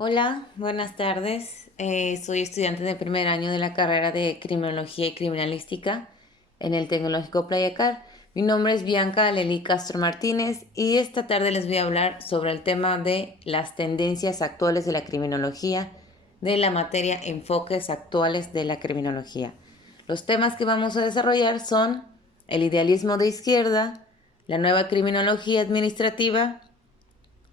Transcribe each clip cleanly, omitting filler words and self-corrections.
Hola, buenas tardes. Soy estudiante de primer año de la carrera de Criminología y Criminalística en el Tecnológico Playacar. Mi nombre es Bianca Aleli Castro Martínez y esta tarde les voy a hablar sobre el tema de las tendencias actuales de la criminología, de la materia enfoques actuales de la criminología. Los temas que vamos a desarrollar son el idealismo de izquierda, la nueva criminología administrativa,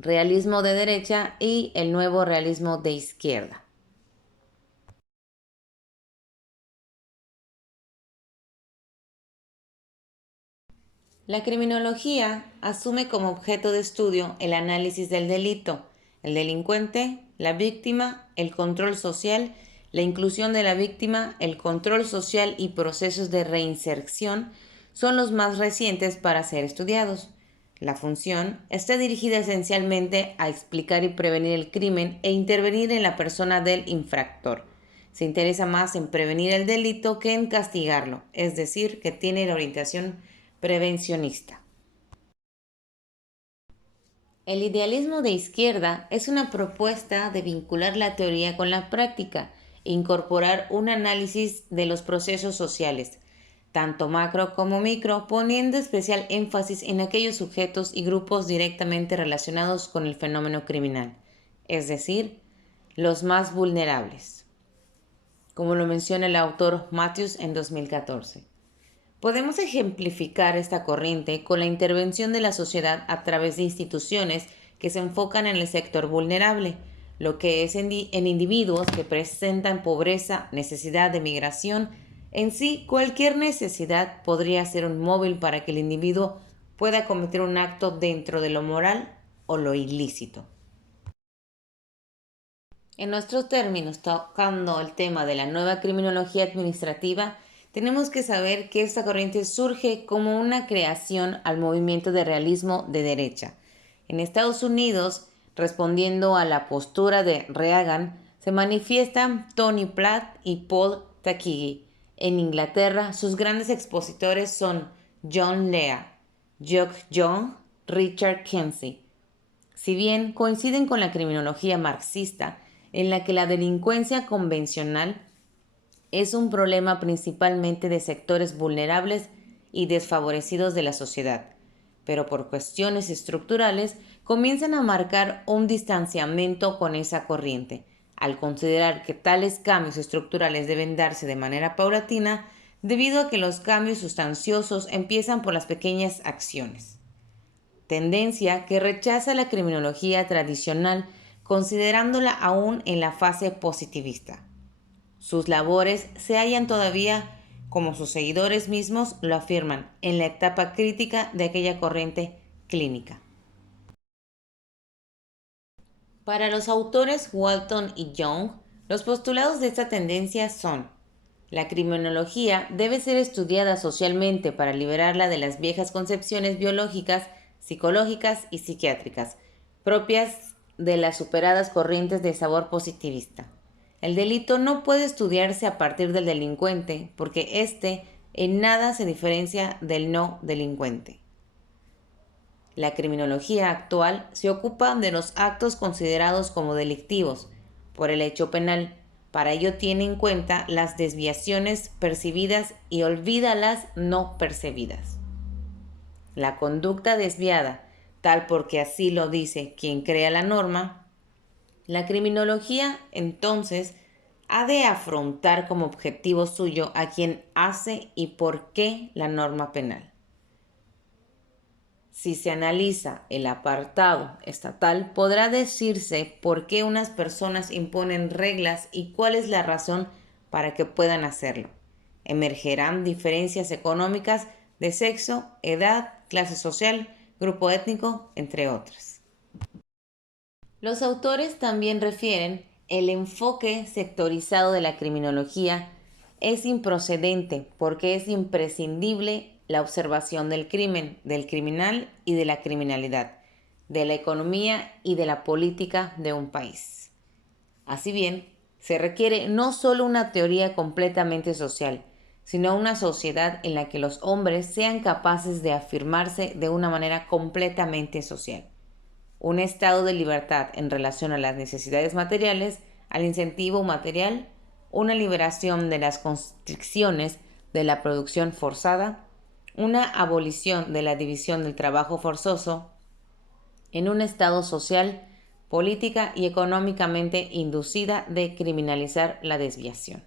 realismo de derecha y el nuevo realismo de izquierda. La criminología asume como objeto de estudio el análisis del delito, el delincuente, la víctima, el control social, la inclusión de la víctima, el control social y procesos de reinserción son los más recientes para ser estudiados. La función está dirigida esencialmente a explicar y prevenir el crimen e intervenir en la persona del infractor. Se interesa más en prevenir el delito que en castigarlo, es decir, que tiene la orientación prevencionista. El idealismo de izquierda es una propuesta de vincular la teoría con la práctica e incorporar un análisis de los procesos sociales, tanto macro como micro, poniendo especial énfasis en aquellos sujetos y grupos directamente relacionados con el fenómeno criminal, es decir, los más vulnerables, como lo menciona el autor Matthews en 2014. Podemos ejemplificar esta corriente con la intervención de la sociedad a través de instituciones que se enfocan en el sector vulnerable, lo que es en individuos que presentan pobreza, necesidad de migración. En sí, cualquier necesidad podría ser un móvil para que el individuo pueda cometer un acto dentro de lo moral o lo ilícito. En nuestros términos, tocando el tema de la nueva criminología administrativa, tenemos que saber que esta corriente surge como una creación al movimiento de realismo de derecha. En Estados Unidos, respondiendo a la postura de Reagan, se manifiestan Tony Platt y Paul Takhigi. En Inglaterra, sus grandes expositores son John Lea, Jock Young, Richard Kensey. Si bien coinciden con la criminología marxista, en la que la delincuencia convencional es un problema principalmente de sectores vulnerables y desfavorecidos de la sociedad, pero por cuestiones estructurales comienzan a marcar un distanciamiento con esa corriente, al considerar que tales cambios estructurales deben darse de manera paulatina debido a que los cambios sustanciosos empiezan por las pequeñas acciones, tendencia que rechaza la criminología tradicional considerándola aún en la fase positivista. Sus labores se hallan todavía, como sus seguidores mismos lo afirman, en la etapa crítica de aquella corriente clínica. Para los autores Walton y Young, los postulados de esta tendencia son: la criminología debe ser estudiada socialmente para liberarla de las viejas concepciones biológicas, psicológicas y psiquiátricas, propias de las superadas corrientes de sabor positivista. El delito no puede estudiarse a partir del delincuente, porque éste en nada se diferencia del no delincuente. La criminología actual se ocupa de los actos considerados como delictivos por el hecho penal. Para ello tiene en cuenta las desviaciones percibidas y olvida las no percibidas. La conducta desviada, tal porque así lo dice quien crea la norma, la criminología entonces ha de afrontar como objetivo suyo a quien hace y por qué la norma penal. Si se analiza el apartado estatal, podrá decirse por qué unas personas imponen reglas y cuál es la razón para que puedan hacerlo. Emergerán diferencias económicas de sexo, edad, clase social, grupo étnico, entre otras. Los autores también refieren el enfoque sectorizado de la criminología es improcedente porque es imprescindible la observación del crimen, del criminal y de la criminalidad, de la economía y de la política de un país. Así bien, se requiere no solo una teoría completamente social, sino una sociedad en la que los hombres sean capaces de afirmarse de una manera completamente social. un estado de libertad en relación a las necesidades materiales, al incentivo material, una liberación de las constricciones de la producción forzada, una abolición de la división del trabajo forzoso, en un estado social, política y económicamente inducida de criminalizar la desviación.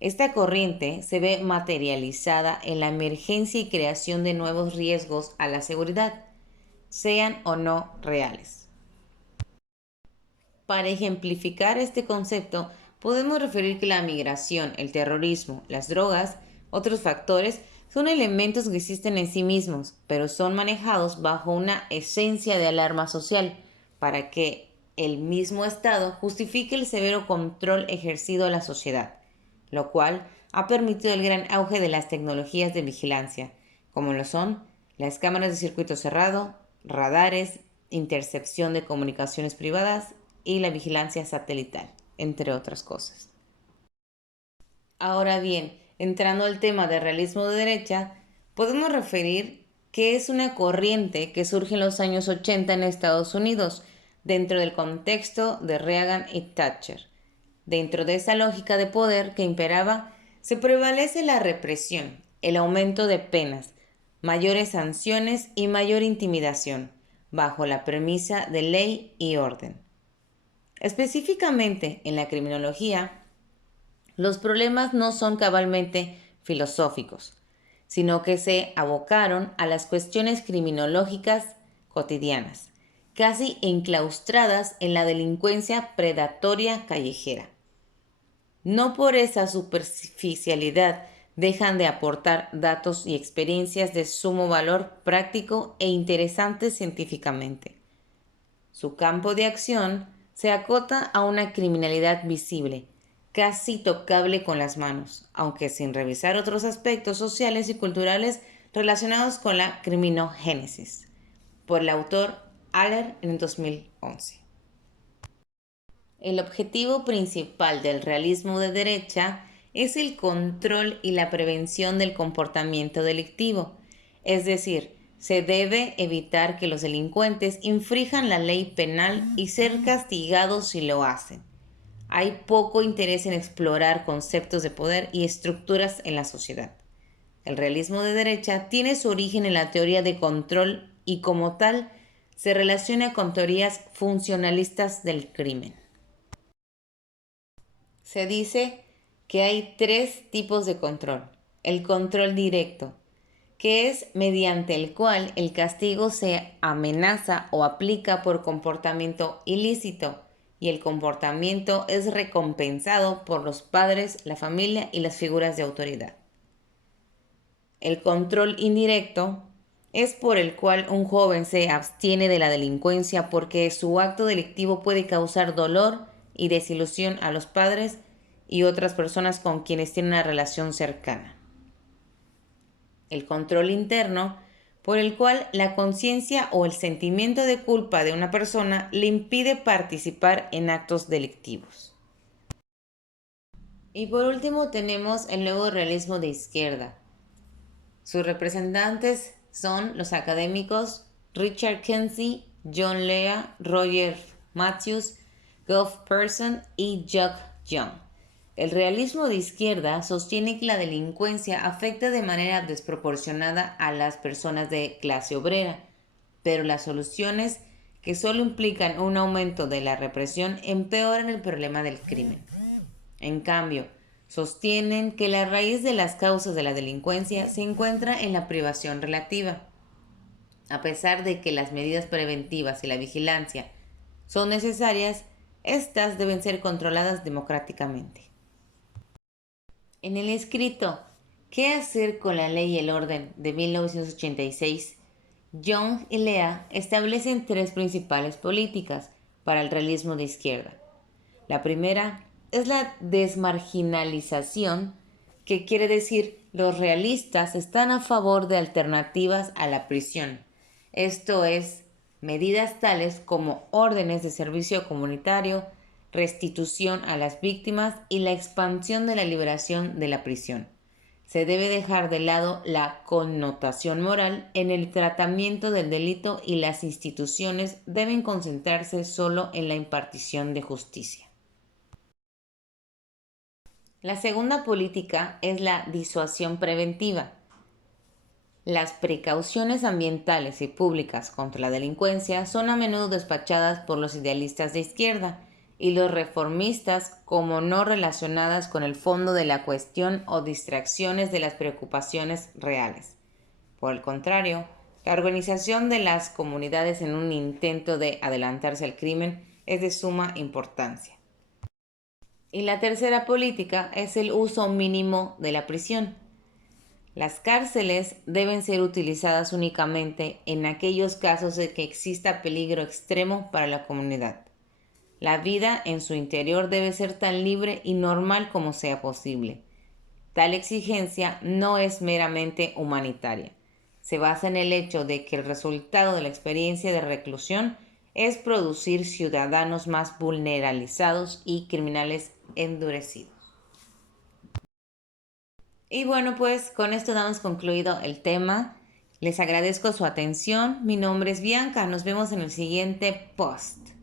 Esta corriente se ve materializada en la emergencia y creación de nuevos riesgos a la seguridad, sean o no reales. Para ejemplificar este concepto, podemos referir que la migración, el terrorismo, las drogas, otros factores, son elementos que existen en sí mismos, pero son manejados bajo una esencia de alarma social, para que el mismo Estado justifique el severo control ejercido a la sociedad, lo cual ha permitido el gran auge de las tecnologías de vigilancia, como lo son las cámaras de circuito cerrado, radares, intercepción de comunicaciones privadas y la vigilancia satelital, entre otras cosas. Ahora bien, entrando al tema del realismo de derecha, podemos referir que es una corriente que surge en los años 80 en Estados Unidos, dentro del contexto de Reagan y Thatcher. Dentro de esa lógica de poder que imperaba, se prevalece la represión, el aumento de penas, mayores sanciones y mayor intimidación, bajo la premisa de ley y orden. Específicamente en la criminología, los problemas no son cabalmente filosóficos, sino que se abocaron a las cuestiones criminológicas cotidianas, casi enclaustradas en la delincuencia predatoria callejera. No por esa superficialidad dejan de aportar datos y experiencias de sumo valor práctico e interesantes científicamente. Su campo de acción se acota a una criminalidad visible, casi tocable con las manos, aunque sin revisar otros aspectos sociales y culturales relacionados con la criminogénesis, por el autor Aller en 2011. El objetivo principal del realismo de derecha es el control y la prevención del comportamiento delictivo, es decir, se debe evitar que los delincuentes infrinjan la ley penal y ser castigados si lo hacen. Hay poco interés en explorar conceptos de poder y estructuras en la sociedad. El realismo de derecha tiene su origen en la teoría de control y como tal se relaciona con teorías funcionalistas del crimen. Se dice que hay tres tipos de control. El control directo, que es mediante el cual el castigo se amenaza o aplica por comportamiento ilícito y el comportamiento es recompensado por los padres, la familia y las figuras de autoridad. El control indirecto es por el cual un joven se abstiene de la delincuencia porque su acto delictivo puede causar dolor y desilusión a los padres y otras personas con quienes tiene una relación cercana. El control interno, por el cual la conciencia o el sentimiento de culpa de una persona le impide participar en actos delictivos. Y por último tenemos el nuevo realismo de izquierda. Sus representantes son los académicos Richard Kinsey, John Lea, Roger Matthews, Geoff Pearson y Jack Young. El realismo de izquierda sostiene que la delincuencia afecta de manera desproporcionada a las personas de clase obrera, pero las soluciones que solo implican un aumento de la represión empeoran el problema del crimen. En cambio, sostienen que la raíz de las causas de la delincuencia se encuentra en la privación relativa. A pesar de que las medidas preventivas y la vigilancia son necesarias, estas deben ser controladas democráticamente. En el escrito ¿Qué hacer con la ley y el orden? De 1986, Young y Lea establecen tres principales políticas para el realismo de izquierda. La primera es la desmarginalización, que quiere decir los realistas están a favor de alternativas a la prisión. Esto es, medidas tales como órdenes de servicio comunitario, restitución a las víctimas y la expansión de la liberación de la prisión. Se debe dejar de lado la connotación moral en el tratamiento del delito y las instituciones deben concentrarse solo en la impartición de justicia. La segunda política es la disuasión preventiva. Las precauciones ambientales y públicas contra la delincuencia son a menudo despachadas por los idealistas de izquierda y los reformistas como no relacionadas con el fondo de la cuestión o distracciones de las preocupaciones reales. Por el contrario, la organización de las comunidades en un intento de adelantarse al crimen es de suma importancia. Y la tercera política es el uso mínimo de la prisión. Las cárceles deben ser utilizadas únicamente en aquellos casos de que exista peligro extremo para la comunidad. La vida en su interior debe ser tan libre y normal como sea posible. Tal exigencia no es meramente humanitaria. Se basa en el hecho de que el resultado de la experiencia de reclusión es producir ciudadanos más vulnerabilizados y criminales endurecidos. Y bueno, pues con esto damos concluido el tema. Les agradezco su atención. Mi nombre es Bianca. Nos vemos en el siguiente post.